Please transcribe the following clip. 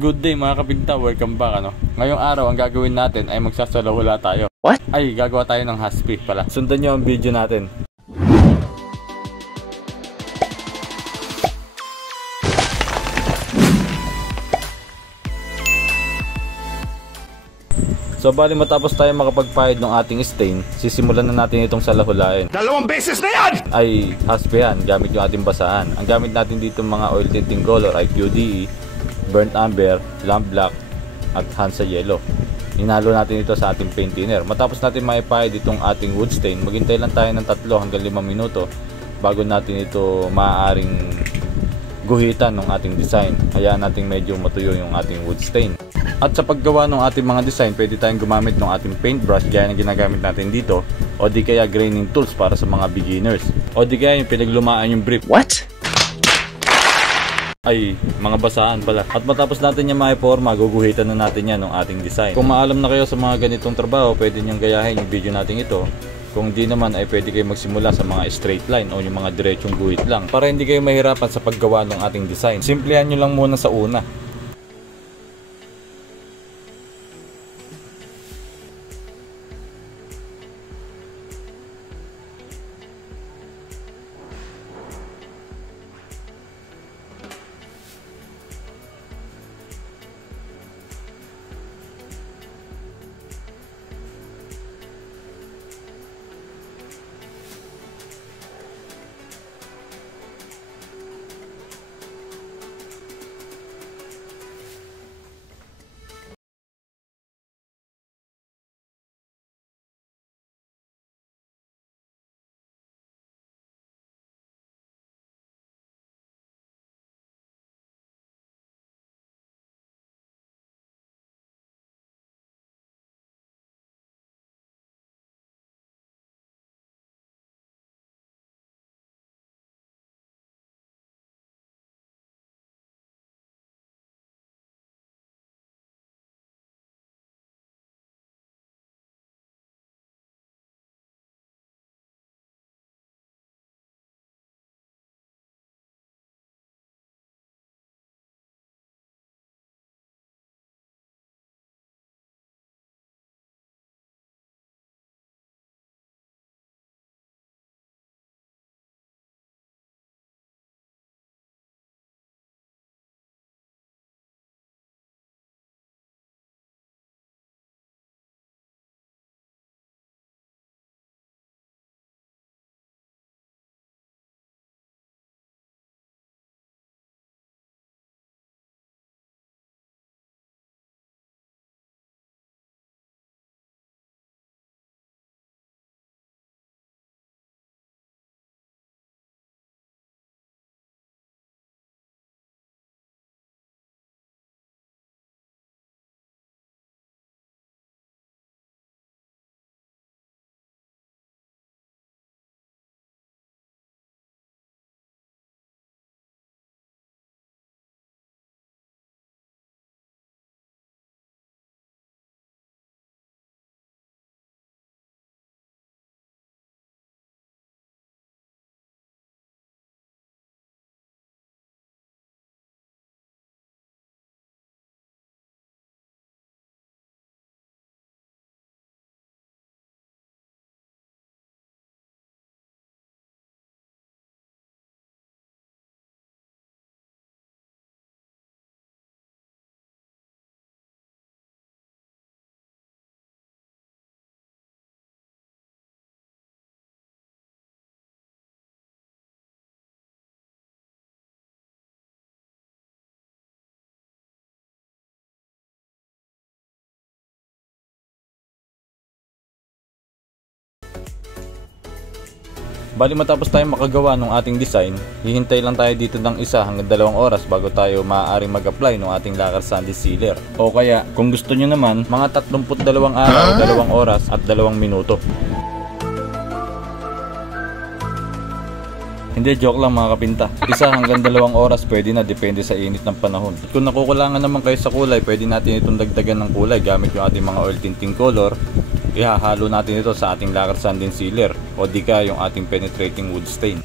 Good day mga kapinta, welcome back Ngayong araw ang gagawin natin ay magsasalahula tayo. What? Ay, gagawa tayo ng haspi pala. Sundan nyo ang video natin. So bali matapos tayo makapagpahid ng ating stain, sisimulan na natin itong salahulain. 2 beses na yan! Ay haspihan gamit yung ating basahan. Ang gamit natin dito mga oil tinting color ay QDE, burnt amber, lamp black at Hansa yellow. Hinalo natin ito sa ating paint thinner. Matapos natin maipahid itong ating wood stain, maghintay lang tayo ng 3 hanggang 5 minuto bago natin ito maaaring guhitan ng ating design. Hayaan natin medyo matuyo yung ating wood stain. At sa paggawa ng ating mga design, pwede tayong gumamit ng ating paintbrush gaya ng ginagamit natin dito, o di kaya graining tools para sa mga beginners, o di kaya yung pinaglumaan yung brief. What? Ay, mga basahan pala. At matapos natin yung maiporma, guguhitan na natin yan ng ating design. Kung maalam na kayo sa mga ganitong trabaho, pwede nyong gayahin yung video natin ito. Kung di naman ay pwede kayo magsimula sa mga straight line o yung mga diretsong guhit lang para hindi kayo mahirapan sa paggawa ng ating design. Simplihan nyo lang muna sa una. Bali matapos tayo makagawa ng ating design, hihintay lang tayo dito ng 1 hanggang 2 oras bago tayo maaaring mag-apply ng ating lacquer sandy sealer. O kaya kung gusto nyo naman, mga 32 araw, 2 oras at 2 minuto. Hindi, joke lang mga kapinta. 1 hanggang 2 oras pwede na, depende sa init ng panahon. At kung nakukulangan naman kayo sa kulay, pwede natin itong dagdagan ng kulay gamit yung ating mga oil tinting color. Ihahalo natin ito sa ating lacquer sanding sealer o di kaya yung ating penetrating wood stain.